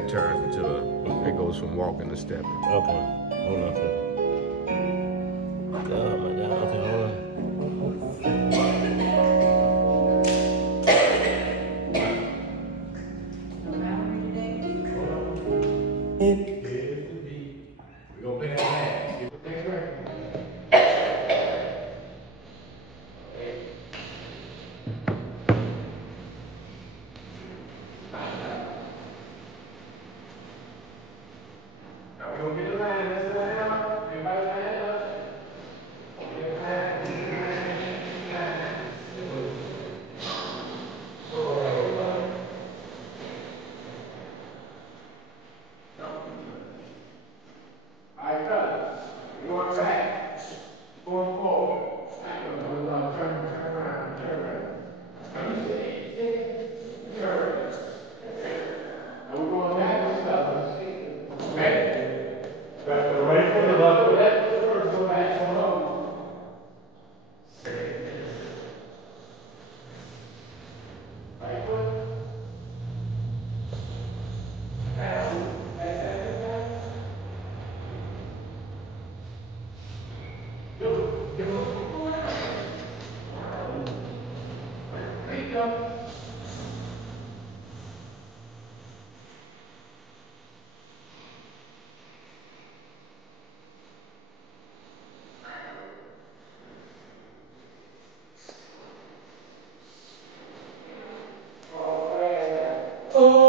that turns into it goes from walking to stepping. Okay. Hold on. Okay, hold on. We're gonna play that back. Next record. Now we're gonna get the line. Let's line up. Everybody line up. Get the line. All right, fellas. We're going back. Going forward. Turn around. Turn. And we're going backwards, fellas. Ready? Right foot to left foot. Left foot first. Go back. Come on. Right foot. Down. Back. Go. Pick up.